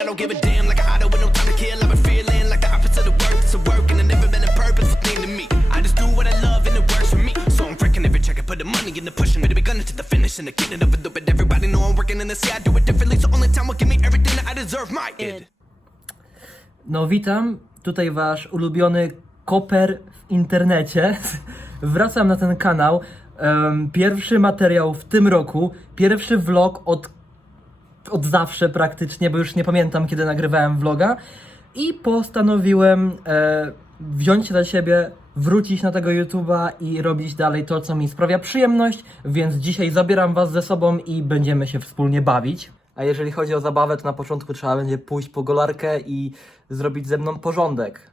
I don't give a damn like I don't with no time to kill. I've been feeling like the opposite of work. It's a work and it never been a purposeful thing to me. I just do what I love and it works for me. So I'm freaking every check. I put the money in the pushing. But it begun to the finish and the getting of it. But everybody know I'm working in the sea. I do it differently. So only time will give me everything that I deserve. My id. No witam, tutaj wasz ulubiony koper w internecie. Wracam na ten kanał. Pierwszy materiał w tym roku, pierwszy vlog od, od zawsze praktycznie, bo już nie pamiętam kiedy nagrywałem vloga. I postanowiłem e, wziąć się dla siebie, wrócić na tego YouTube'a i robić dalej to, co mi sprawia przyjemność, więc dzisiaj zabieram was ze sobą i będziemy się wspólnie bawić. A jeżeli chodzi o zabawę, to na początku trzeba będzie pójść po golarkę i zrobić ze mną porządek.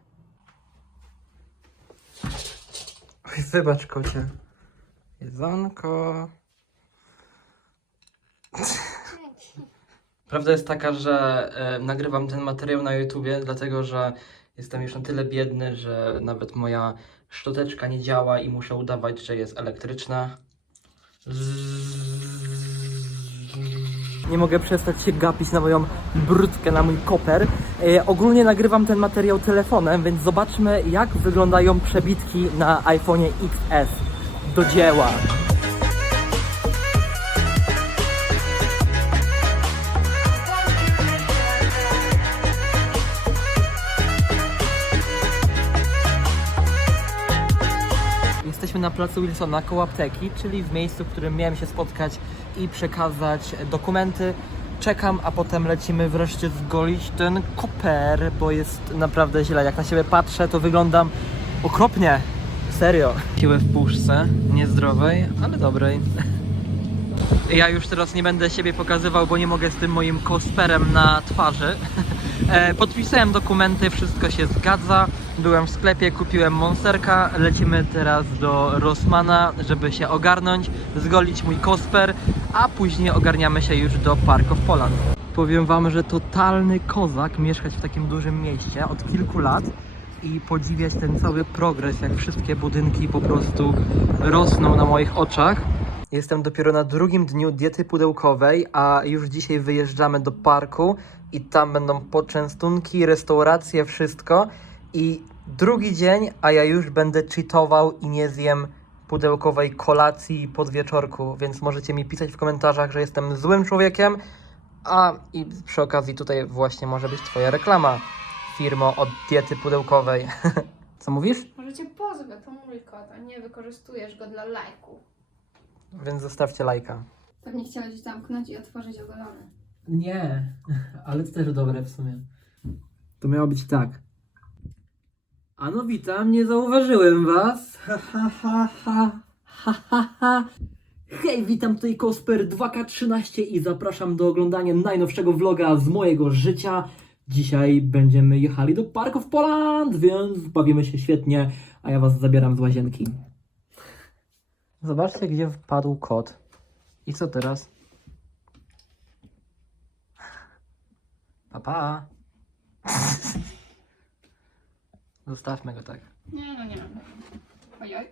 Oj, wybacz kocie. Jedzonko. Prawda jest taka, że e, nagrywam ten materiał na YouTubie, dlatego że jestem już na tyle biedny, że nawet moja szczoteczka nie działa i muszę udawać, że jest elektryczna. Nie mogę przestać się gapić na moją brudkę, na mój koper. E, ogólnie nagrywam ten materiał telefonem, więc zobaczmy jak wyglądają przebitki na iPhone XS. Do dzieła. Jesteśmy na placu Wilsona koło apteki, czyli w miejscu, w którym miałem się spotkać i przekazać dokumenty. Czekam, a potem lecimy wreszcie zgolić ten koper, bo jest naprawdę źle. Jak na siebie patrzę, to wyglądam okropnie. Serio. Siłę w puszce, niezdrowej, ale dobrej. Ja już teraz nie będę siebie pokazywał, bo nie mogę z tym moim kosperem na twarzy. E, Podpisałem dokumenty, wszystko się zgadza. Byłem w sklepie, kupiłem monsterka. Lecimy teraz do Rossmana, żeby się ogarnąć, zgolić mój kosper, a później ogarniamy się już do Park of Poland. Powiem wam, że totalny kozak mieszkać w takim dużym mieście od kilku lat i podziwiać ten cały progres, jak wszystkie budynki po prostu rosną na moich oczach. Jestem dopiero na drugim dniu diety pudełkowej, a już dzisiaj wyjeżdżamy do parku i tam będą poczęstunki, restauracje, wszystko. I drugi dzień, a ja już będę cheatował i nie zjem pudełkowej kolacji pod wieczorku, więc możecie mi pisać w komentarzach, że jestem złym człowiekiem. A i przy okazji tutaj właśnie może być twoja reklama, firmo od diety pudełkowej. Co mówisz? Może cię pozwę, to mój kot, a nie wykorzystujesz go dla lajku. Więc zostawcie lajka. Pewnie chciałeś zamknąć i otworzyć ogolony. Nie, ale to też dobre w sumie. To miało być tak. Ano witam, nie zauważyłem was. Ha, ha, ha, ha, ha, ha, ha. Hej, witam tutaj Kosper 2K13 i zapraszam do oglądania najnowszego vloga z mojego życia. Dzisiaj będziemy jechali do Park of Poland, więc bawimy się świetnie, a ja was zabieram z łazienki. Zobaczcie, gdzie wpadł kot. I co teraz? Papa. Zostawmy go tak. Nie, no nie mam. Ojoj.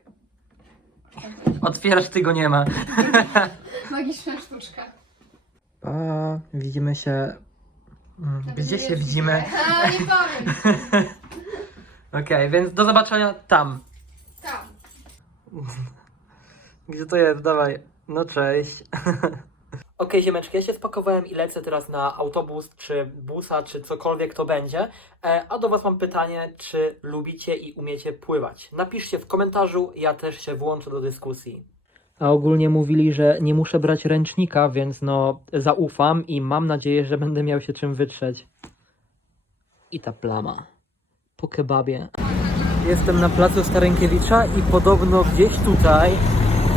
Otwierasz, ty go nie ma. Magiczna sztuczka. Pa, widzimy się. Mm, Gdzie się widzimy? A, nie powiem. Okej, więc do zobaczenia tam. Tam. Gdzie to jest? Dawaj. No cześć. Okej, ziemeczki, ja się spakowałem i lecę teraz na autobus, czy busa, czy cokolwiek to będzie. E, a do Was mam pytanie, czy lubicie i umiecie pływać? Napiszcie w komentarzu, ja też się włączę do dyskusji. A ogólnie mówili, że nie muszę brać ręcznika, więc no zaufam i mam nadzieję, że będę miał się czym wytrzeć. I ta plama. Po kebabie. Jestem na placu Starękiewicza i podobno gdzieś tutaj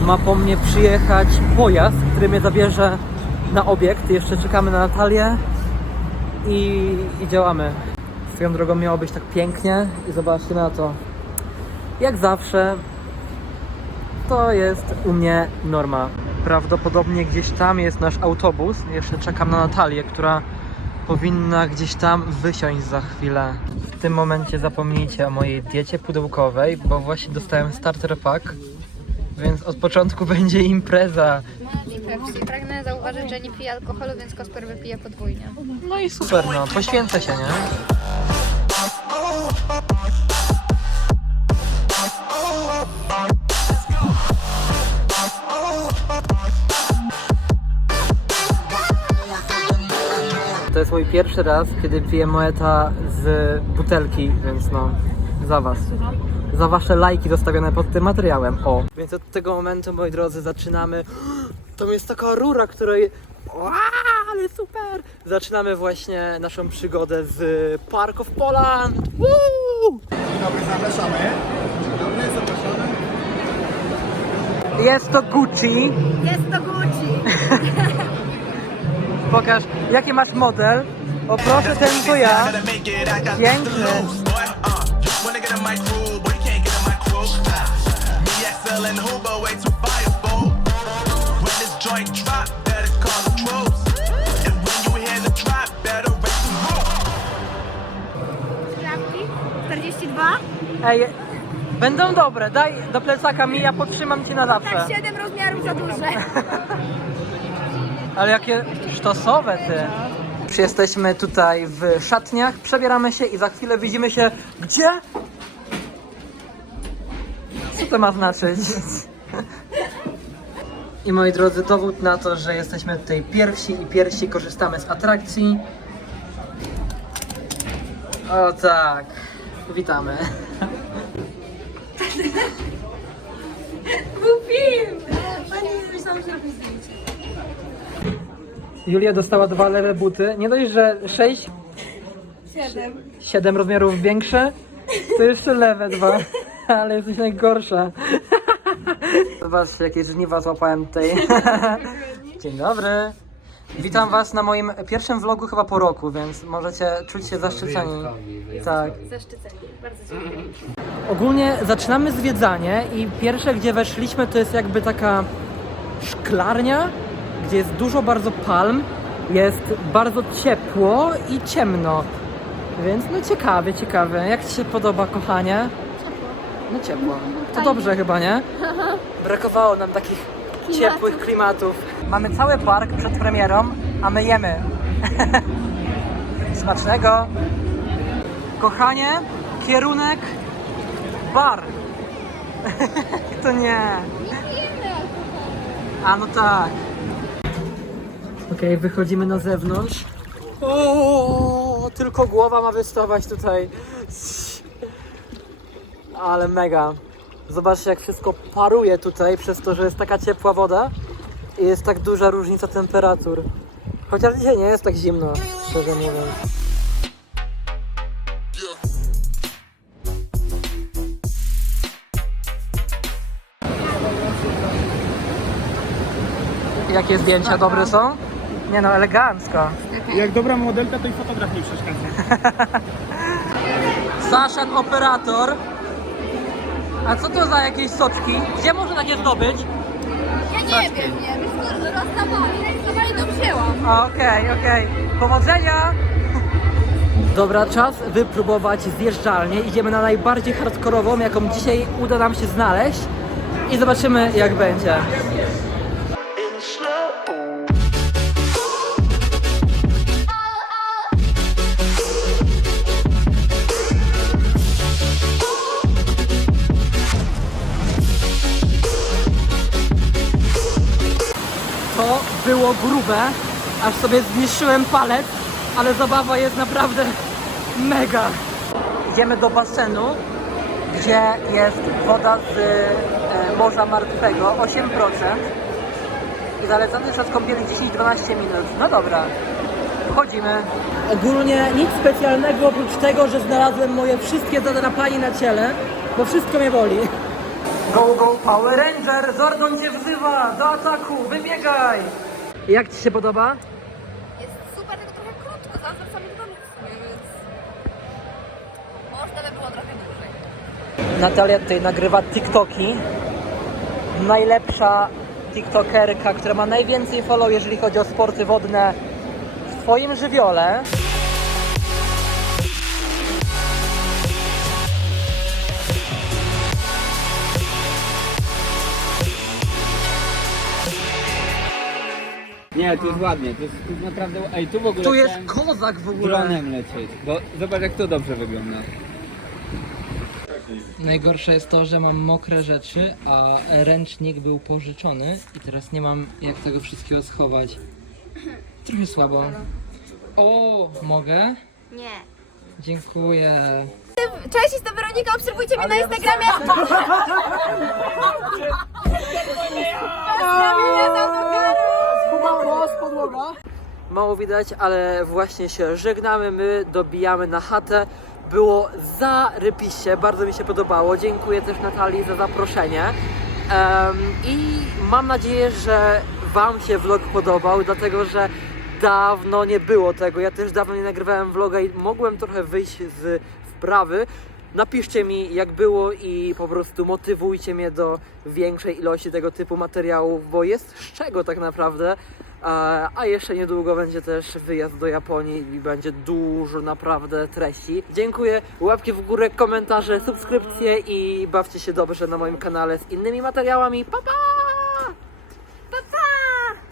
ma po mnie przyjechać pojazd, który mnie zabierze na obiekt. Jeszcze czekamy na Natalię i, i działamy. Swoją drogą miało być tak pięknie i zobaczcie na to. Jak zawsze to jest u mnie norma. Prawdopodobnie gdzieś tam jest nasz autobus. Jeszcze czekam na Natalię, która powinna gdzieś tam wysiąść za chwilę. W tym momencie zapomnijcie o mojej diecie pudełkowej, bo właśnie dostałem starter pack, więc od początku będzie impreza. Pepsi. Pragnę zauważyć, że nie piję alkoholu, więc Kosper wypije podwójnie. No i super, no, poświęcę się, nie? To jest mój pierwszy raz, kiedy piję moeta z butelki, więc no, za was. Za wasze lajki zostawione pod tym materiałem. O. Więc od tego momentu, moi drodzy, zaczynamy. Tam jest taka rura, której. Ła, ale super! Zaczynamy właśnie naszą przygodę z Park of Poland. Woo! Jest to Gucci. Jest to Gucci! Pokaż, jaki masz model. O proszę, ten to ja. Piękny. XL, and Hubo, way too fireball. When this joint drop, better call the troops. And when you hear the drop, better raise the roof. Sprawki? 42? Ej, będą dobre. Daj do plecaka mi, ja podtrzymam cię na zawsze. 7 rozmiarów za duże. Ale jakie sztosowe ty. Jesteśmy tutaj w szatniach, przebieramy się i za chwilę widzimy się gdzie? Co to ma znaczyć? I moi drodzy, dowód na to, że jesteśmy tutaj pierwsi i pierwsi korzystamy z atrakcji. O tak, witamy. Był film! Pani myślałam, że robi zdjęcie. Julia dostała dwa lewe buty. Nie dość, że sześć, 7. siedem rozmiarów większe, to jeszcze lewe dwa. Ale jesteś najgorsza. Zobaczcie, jakie żniwa złapałem tutaj. Dzień dobry. Witam Was na moim pierwszym vlogu chyba po roku, więc możecie czuć się zaszczyceni. Tak. Zaszczycenie. Bardzo dziękuję. Ogólnie zaczynamy zwiedzanie i pierwsze, gdzie weszliśmy, to jest jakby taka szklarnia, gdzie jest dużo bardzo palm, jest bardzo ciepło i ciemno. Więc no ciekawe, ciekawe. Jak Ci się podoba, kochanie? No ciepło. To dobrze chyba, nie? Brakowało nam takich ciepłych klimatów. Mamy cały park przed premierą, a my jemy. Smacznego. Kochanie, kierunek bar. to nie. A no tak. Okej, wychodzimy na zewnątrz. O, tylko głowa ma wystawać tutaj. Ale mega. Zobaczcie jak wszystko paruje tutaj przez to, że jest taka ciepła woda i jest tak duża różnica temperatur. Chociaż dzisiaj nie jest tak zimno, szczerze mówiąc. Jakie zdjęcia dobre są? Nie no, elegancko. Jak dobra modelka, to i fotograf nie przeszkadza. Saszan operator. A co to za jakieś soczki? Gdzie można takie zdobyć? Ja nie wiem, nie. Wiesz co, rozdawali. Rozdawali, to wzięłam. Okej, okej. Powodzenia! Dobra, czas wypróbować zjeżdżalnię. Idziemy na najbardziej hardkorową, jaką dzisiaj uda nam się znaleźć. I zobaczymy, jak będzie. Było grube, aż sobie zniszczyłem palec, ale zabawa jest naprawdę mega. Idziemy do basenu, gdzie jest woda z e, Morza Martwego, 8%. I zalecany czas kąpieli 10-12 minut. No dobra, wchodzimy. Ogólnie nic specjalnego oprócz tego, że znalazłem moje wszystkie zadrapanie na ciele, bo wszystko mnie boli. Go, go, Power Ranger! Zordon cię wzywa! Do ataku! Wybiegaj! Jak ci się podoba? Jest super, tylko trochę krótko. Zaraz wracamy do domu w sumie, więc... Można by było trochę dłużej. Natalia tutaj nagrywa TikToki. Najlepsza TikTokerka, która ma najwięcej follow, jeżeli chodzi o sporty wodne w Twoim żywiole. Nie, tu jest ładnie, tu jest, tu jest naprawdę... Ej, tu w ogóle Tu jest chciałem kozak w ogóle. dronem lecieć, bo zobacz jak to dobrze wygląda. Najgorsze jest to, że mam mokre rzeczy, a ręcznik był pożyczony i teraz nie mam jak tego wszystkiego schować. Trochę słabo. O, mogę? Nie. Dziękuję. Cześć, jestem Weronika, obserwujcie mnie na Instagramie. Mało widać, ale właśnie się żegnamy, my dobijamy na chatę. Było za rypiście, bardzo mi się podobało. Dziękuję też Natalii za zaproszenie. Em, I mam nadzieję, że Wam się vlog podobał, dlatego że dawno nie było tego. Ja też dawno nie nagrywałem vloga i mogłem trochę wyjść z wprawy. Napiszcie mi jak było i po prostu motywujcie mnie do większej ilości tego typu materiałów, bo jest z czego tak naprawdę. A, jeszcze niedługo będzie też wyjazd do Japonii i będzie dużo naprawdę treści. Dziękuję, łapki w górę, komentarze, subskrypcje i bawcie się dobrze na moim kanale z innymi materiałami. Pa pa!